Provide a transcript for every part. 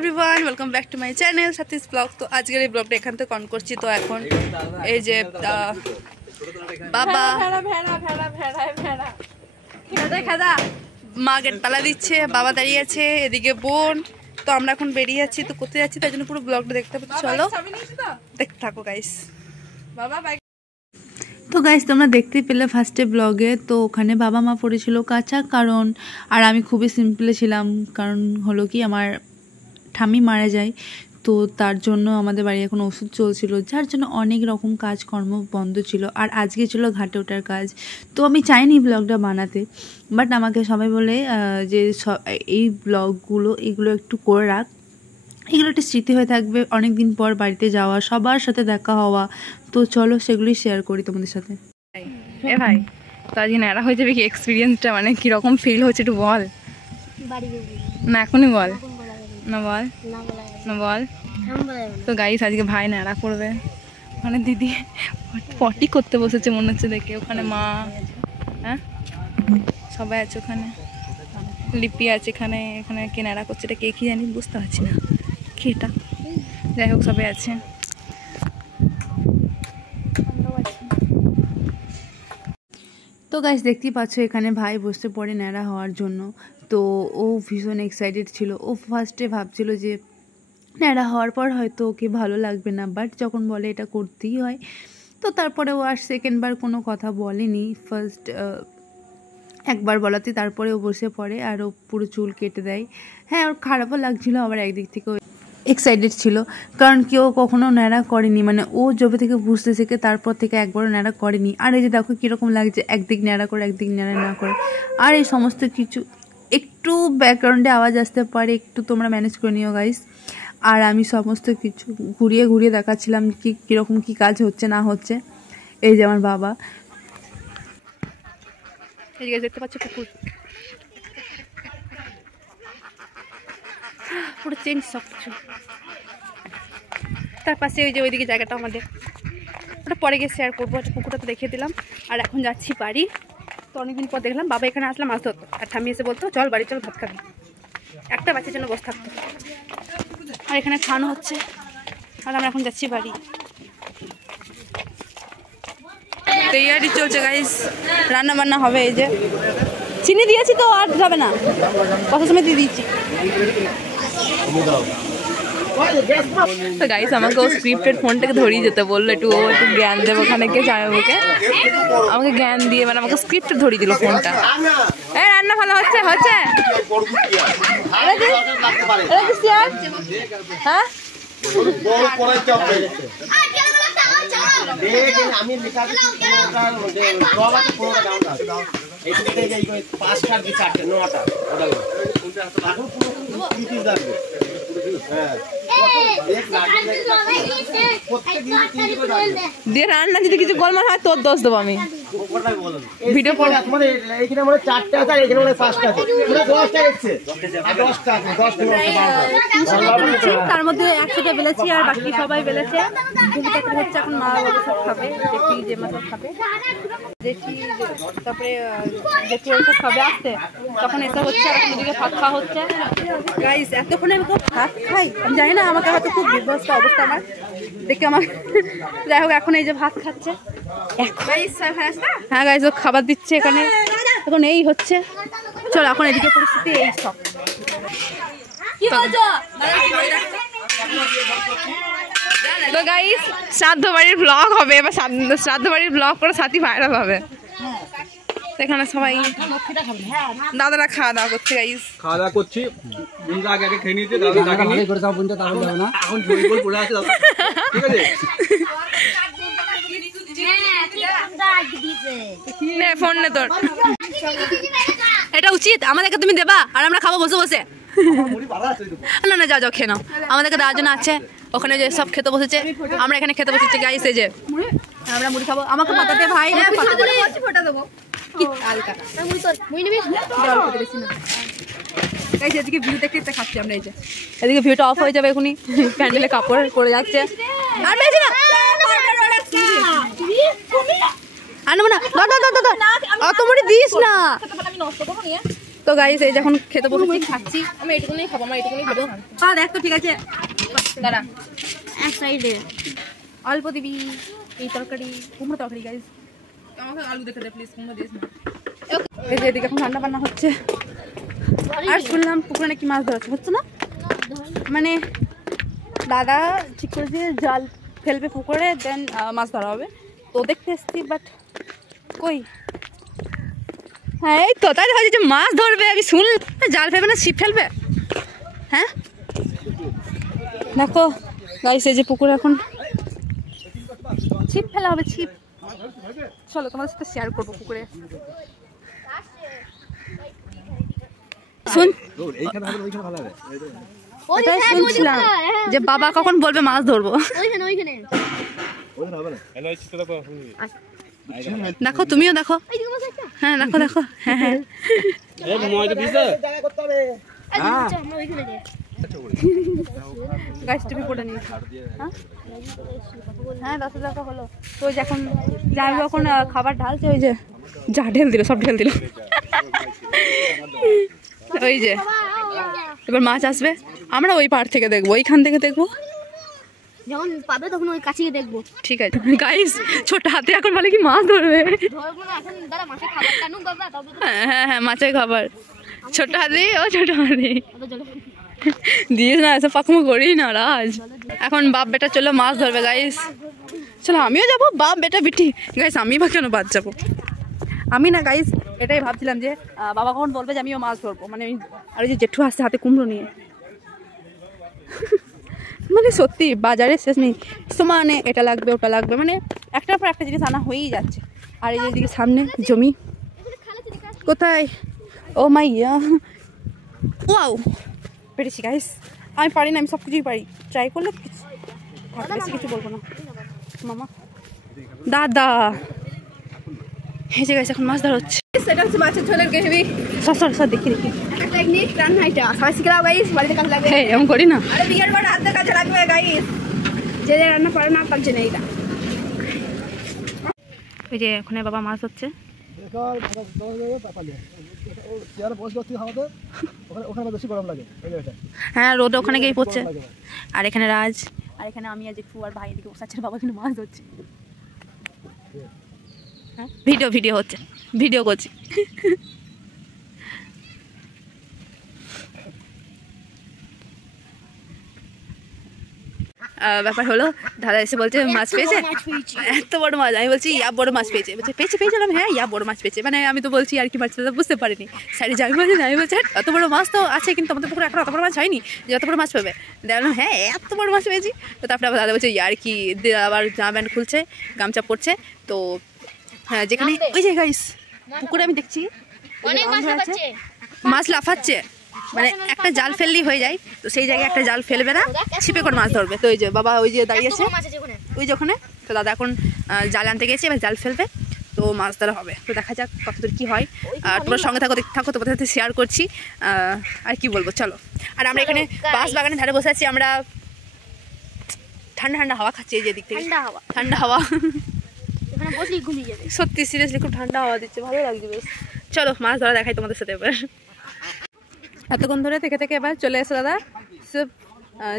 Everyone, welcome back to my channel সাথীস blog. তো আজকের এই ব্লগটা এখান থেকে অন করছি। তো এখন এই যে বাবা মা গেট তালা দিচ্ছে, বাবা দাঁড়িয়ে আছে, এদিকে বোন। তো আমরা এখন বেরিয়ে যাচ্ছি। তো কোথায় যাচ্ছি তার জন্য পুরো ব্লগটা দেখতে পাচ্ছি। চলো দেখতে থাকো গাইস। তো গাইস তোমরা দেখতেই পেলে ফার্স্টে ব্লগে। তো ওখানে বাবা মা পড়েছিল কাঁচা, কারণ আর আমি খুবই সিম্পলে ছিলাম। কারণ হলো কি, আমার ঠাম্মি মারা যায়, তো তার জন্য আমাদের বাড়ি এখন ওষুধ চলছিল, যার জন্য অনেক রকম কাজকর্ম বন্ধ ছিল। আর আজকে ছিল ঘাটে ওঠার কাজ। তো আমি চাইনি ব্লগটা বানাতে, বাট আমাকে সবাই বলে যে এই ব্লগগুলো এগুলো একটু করে রাখ, এগুলো একটা স্মৃতি হয়ে থাকবে, অনেক দিন পর বাড়িতে যাওয়া, সবার সাথে দেখা হওয়া। তো চলো সেগুলোই শেয়ার করি তোমাদের সাথে। এ ভাই, তো আজকে ন্যাড়া হয়ে যাবে কি, এক্সপিরিয়েন্সটা মানে কীরকম ফিল হচ্ছে একটু বল না। এখনই বল না, বল না, বল। তো গাইস আজকে ভাই ন্যাড়া করবে। ওখানে দিদি পটি করতে বসেছে মনে হচ্ছে দেখে। ওখানে মা, হ্যাঁ সবাই আছে। ওখানে লিপি আছে। এখানে এখানে কে ন্যাড়া করছে, এটা কে কি জানি, বুঝতে পারছি না কি এটা। যাই হোক সবাই আছে। তো গাইস দেখতেই পাচ্ছ এখানে ভাই বসতে পড়ে ন্যাড়া হওয়ার জন্য। তো ও ভীষণ এক্সাইটেড ছিল। ও ফার্স্টে ভাবছিল যে ন্যাড়া হওয়ার পর হয়তো ওকে ভালো লাগবে না, বাট যখন বলে এটা করতেই হয়, তো তারপরে ও আর সেকেন্ডবার কোনো কথা বলেনি। ফার্স্ট একবার বলাতে তারপরে ও বসে পড়ে আর ও পুরো চুল কেটে দেয়। হ্যাঁ, ওর খারাপও লাগছিলো, আবার একদিক থেকে এক্সাইটেড ছিল, কারণ কেউ কখনো ন্যাড়া করেনি। মানে ও যবে থেকে বুঝতে শেখে তারপর থেকে একবারও ন্যাড়া করেনি। আর এই যে দেখো কীরকম লাগছে, একদিক ন্যাড়া করে একদিক ন্যাড়া না করে। আর এই সমস্ত কিছু একটু ব্যাকগ্রাউন্ডে আওয়াজ আসতে পারে, একটু তোমরা ম্যানেজ করে নিও গাইস। আর আমি সমস্ত কিছু ঘুরিয়ে ঘুরিয়ে দেখাচ্ছিলাম কি কীরকম কী কাজ হচ্ছে না হচ্ছে। এই যে আমার বাবা, এই যে দেখতে পাচ্ছ পুকুর, পুরো চেঞ্জ সব কিছু। তার পাশে ওই যে ওইদিকে জায়গাটা আমাদের, ওটা পরে গিয়ে শেয়ার করবো। পুকুরটা তো দেখিয়ে দিলাম। আর এখন যাচ্ছি বাড়ি। তো অনেকদিন পর দেখলাম বাবা এখানে আসলাম, মাছ ধরতো, আর ঠাম্মি এসে বলতো চল বাড়ি চল ভাত খাবি। একটা বাচ্চার জন্য বসে থাকতো। আর এখানে খাওয়ানো হচ্ছে, আর আমরা এখন যাচ্ছি বাড়ি। তৈরি চলছে গাইস, রান্না বান্না হবে। এই যে চিনি দিয়েছি, তো আর হবে না, কত সময় দিয়ে দিয়েছি। তো গাইস আমাকে ও স্ক্রিপ্টেড ফোনটাকে ধরিয়ে যেতে বললো, একটু ও একটু জ্ঞান দেবো। ওখানে কে যায় ওকে, আমাকে জ্ঞান দিয়ে মানে আমাকে স্ক্রিপ্টে ধরিয়ে দিল ফোনটা। এই রান্না ভালো হচ্ছে হচ্ছে। হ্যাঁ দিয়ে রান্না যদি কিছু গোলমাল হয় তোর দোষ দেবো আমি। ভিডিও তার মধ্যে 100টা বেলেছি আর বাকি সবাই বেলেছে। হচ্ছে এখন মা বাবা সব খাবে, দেখি যে মা সব খাবে, দেখি তারপরে দেখি ওইসব খাবে আসতে, তখন এসব হচ্ছে। আর এদিকে ভাত খাওয়া হচ্ছে গাইস। এতক্ষণে আমি তো ভাত খাই, আমি জানি না, আমাকে হয়তো খুব বিভ্রস্ত অবস্থা আমার দেখে আমার। যাই হোক এখন এই যে ভাত খাচ্ছে। হ্যাঁ গাইস ও খাবার দিচ্ছে এখানে এখন। এই হচ্ছে, চলো এখন এদিকে পরিস্থিতি এই সব। তো গাইস শ্রাদ্ধ বাড়ির ব্লগ হবে এবার, শ্রাদ্ধ বাড়ির ব্লগ করে সাথী ভাইরাল হবে। এখানে সবাই দাদারা খাওয়া দাওয়া করছে গাইস, খাওয়া দাওয়া করছি। আগে আগে খেয়ে নিয়েছে দাদা, এখন পড়ে আছে দাদা, ঠিক আছে। ফোন নে তোর, এটা উচিত আমাদেরকে তুমি দেবা আর আমরা খাবো বসে বসে। না না যাও যাও খেয়ে নাও, আমাদেরকে দেওয়ার জন্য আছে। ওখানে যে সব খেতে বসেছে, আমরা এখানে খেতে বসেছি গাইস। এই যে আমরা মুড়ি খাবো, আমাকে পাতাতে ভাই ফোটা দেবো। এদিকে ভিউ দেখতে দেখতে খাচ্ছি আমরা। এই যে এদিকে ভিউটা অফ হয়ে যাবে এখনই, প্যান্ডেলে কাপড় পরে যাচ্ছে। আর বেশি না আনবো না, অত মুড়ি দিস না। তো গাইস এই যখন খেতে বসেছি খাচ্ছি। আমি এটুকুনি খাবো, আমার এটুকুনি খাবো। দেখ তো ঠিক আছে দাঁড়া এক সাইডে অল্প দিবি এই তরকারি, কুমড়ো তরকারি গাইস। আমাকে আলু দেখে দে প্লিজ, কুমড়ো দিস না। এই যে এদিকে এখন রান্না বান্না হচ্ছে। আর শুনলাম পুকুরে নাকি মাছ ধরা হচ্ছে না, মানে দাদা ঠিক করে যে জাল ফেলবে পুকুরে, দেন মাছ ধরা হবে। তো দেখতে এসছি, বাট কই হ্যাঁ এই তো তাই হয় যে মাছ ধরবে। আমি শুনলাম জাল ফেলবে না ছিপ ফেলবে। হ্যাঁ দেখো গাইস এই যে পুকুরে এখন ছিপ ফেলা হবে, ছিপ। চলো তোমাদের সাথে শেয়ার করবো পুকুরে। ওটাই শুনছিলাম যে বাবা কখন বলবে মাছ ধরবো। দেখো তুমিও দেখো, হ্যাঁ দেখো দেখো, হ্যাঁ হ্যাঁ গাছ টিপি পড়ে নিয়েছি। হ্যাঁ 10 টাকা হলো। তো ওই যে এখন যাই এখন খাবার ঢালছে, ওই যে যা ঢেল দিল, সব ঢেল দিল। ওই যে এবার মাছ আসবে, আমরা ওই পাড় থেকে দেখবো, ওইখান থেকে দেখবো, যখন পাবে তখন ওই কাছে দেখবো। ঠিক আছে গাইস, ছোট হাতে এখন বলে কি মাছ ধরবে। হ্যাঁ হ্যাঁ হ্যাঁ মাছের খাবার, ছোট হাতে। ও ছোট হাতে দিস না, এসব পাকমো করি না রাজ। এখন বাপ বেটা চলো মাছ ধরবে গাইস। চলো আমিও যাবো, বাপ বেটা বিটি। গাইস আমি বা কেন বাদ যাবো, আমি না গাইস এটাই ভাবছিলাম যে বাবা কখন বলবে যে আমিও মাছ ধরবো, মানে আর ওই যে জেঠু আসছে হাতে কুমড়ো নিয়ে। মানে সত্যি বাজারে শেষ নেই, সমানে এটা লাগবে ওটা লাগবে, মানে একটার পর একটা জিনিস আনা হয়েই যাচ্ছে। আর এই যে সামনে জমি, কোথায় ও মাইয়া, ওয়াও পেরেছি গাইস। আমি পারি না, আমি সব কিছুই পারি, ট্রাই করলে বেশি কিছু বলবো না। মামা দাদা হেসে গেছে, এখন মাছ ধরা হচ্ছে। সেটা হচ্ছে মাছের ঝোলের গ্রেভি। সর দেখি দেখি টেকনিক রান্না এটা সবাই শিখলাম গাইস, বাড়িতে কাজ লাগবে। হ্যাঁ এমন করি না, আরে বিয়ের পর হাতে কাজে লাগবে গাইস, যে যে রান্না পারে না তার জন্য এইটা। ওই যে ওখানে বাবা মাছ হচ্ছে। হ্যাঁ রোদ ওখানে গিয়ে পড়ছে। আর এখানে রাজ, আর এখানে আমি আর জেঠু আর ভাই এদিকে বসাচ্ছে, বাবা এখানে মাছ ধরছে। হ্যাঁ ভিডিও হচ্ছে, ভিডিও করছি। ব্যাপার হলো দাদা এসে বলছে মাছ পেয়েছে, এত বড় মাছ। আমি বলছি ইয়া বড় মাছ পেয়েছে, বলছে পেয়েছিলাম। হ্যাঁ ইয়া বড় মাছ পেয়েছে, মানে আমি তো বলছি আর কি মাছ পেয়েছে বুঝতে পারিনি। সাইডে যাই বলছি না, আমি বলছি এত বড় মাছ তো আছে, কিন্তু আমাদের পুকুরে এখন অত বড় মাছ হয়নি যে অত বড় মাছ পাবে। দেখলাম হ্যাঁ এত বড় মাছ পেয়েছি। তো তারপরে আবার দাদা বলছে ইয়ার কি, আবার জামা প্যান্ট খুলছে, গামছা পরছে। তো হ্যাঁ যেখানে ওই যে গাইস পুকুরে আমি দেখছি মাছ লাফাচ্ছে, মানে একটা জাল ফেললেই হয়ে যায়। তো সেই জায়গায় একটা জাল ফেলবে না, ছিপে করে মাছ ধরবে। তো ওই যে বাবা ওই যে দাঁড়িয়েছে ওই যে ওখানে, তো দাদা এখন জাল আনতে গেছে, এবার জাল ফেলবে, তো মাছ ধরা হবে। তো দেখা যাক কতদূর কি হয়। আর তোমার সঙ্গে থাকো তোমাদের সাথে শেয়ার করছি। আর কি বলবো চলো। আর আমরা এখানে বাঁশ বাগানের ধারে বসে আছি, আমরা ঠান্ডা ঠান্ডা হাওয়া খাচ্ছি। এই যে দিক থেকে ঠান্ডা হাওয়া, সত্যি সিরিয়াসলি খুব ঠান্ডা হাওয়া দিচ্ছে, ভালো লাগছে বেশ। চলো মাছ ধরা দেখাই তোমাদের সাথে এবার। এতক্ষণ ধরে থেকে এবার চলে এসে দাদা সব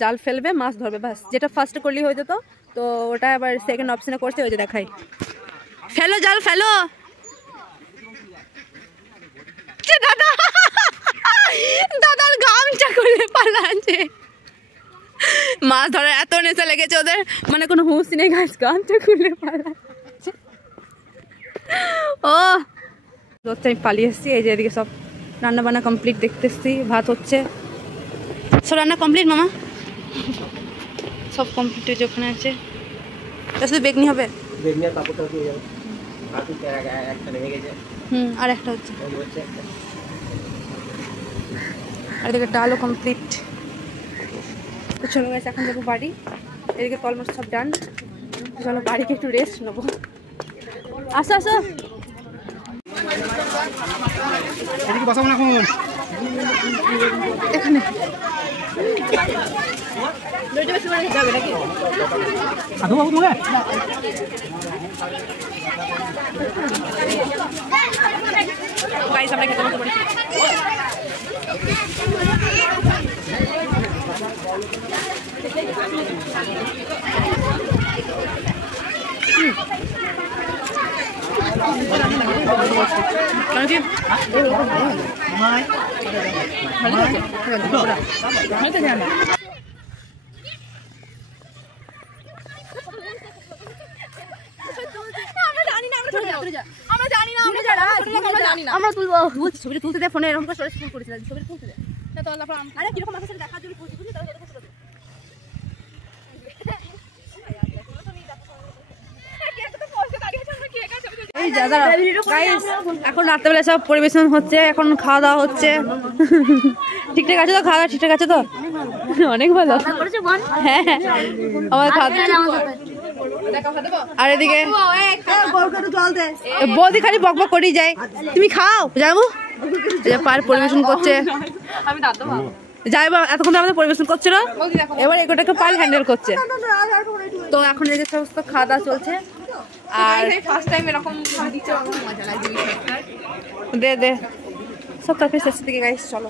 জাল ফেলবে, মাছ ধরবে, বাস। যেটা ফার্স্ট করলেই হয়ে যেত, তো ওটা আবার সেকেন্ড অপশনে করছে। ওই যে দেখাই, ফেলো জাল ফেলো। দাদা দাদার গামছা খুলে পালাচ্ছে। মাছ ধরার এত নেশা লেগেছে ওদের, মানে কোনো হুঁশ নেই, গামছা খুলে পালাচ্ছে। ও রোদটা আমি পালিয়ে এসেছি। এই যে এদিকে সব রান্না বান্না কমপ্লিট দেখতে এসছি, ভাত হচ্ছে, সব রান্না কমপ্লিট মামা, সব কমপ্লিট হয়েছে। ওখানে আছে তা শুধু বেগনি হবে, আর একটা হচ্ছে, আর এদিকে ডালও কমপ্লিট। তো চলো গেছে, এখন যাবো বাড়ি। এদিকে অলমোস্ট সব ডান, চলো বাড়িকে একটু রেস্ট নেবো। আসো এখানে আমরা খেতে বসে পড়েছি। আমরা তুলবো ছবিটা তুলতে দে ফোনে এরকম করে ফোন করেছিলাম ছবিটা তুলতে দে আরে কিরকম আছে দেখার জন্য বুঝি তাহলে এই দাদা গাইস এখন রাত্রেবেলা সব পরিবেশন হচ্ছে, এখন খাওয়া দাওয়া হচ্ছে। ঠিকঠাক আছে তো খাওয়া দাওয়া? ঠিকঠাক আছে তো? অনেক ভালো। হ্যাঁ হ্যাঁ আমার খাওয়া আর এদিকে বৌদি খালি বক বক করেই যায়, তুমি খাও যাবো পার পরিবেশন করছে। যাই বা এতক্ষণ আমাদের পরিবেশন করছিল, এবার এগুলোটাকে পাল হ্যান্ডেল করছে। তো এখন এই যে সমস্ত খাওয়া দাওয়া চলছে। আর ফার্স্ট টাইম এরকম দে সব তরকারি শেষের দিকে গাইস চলো।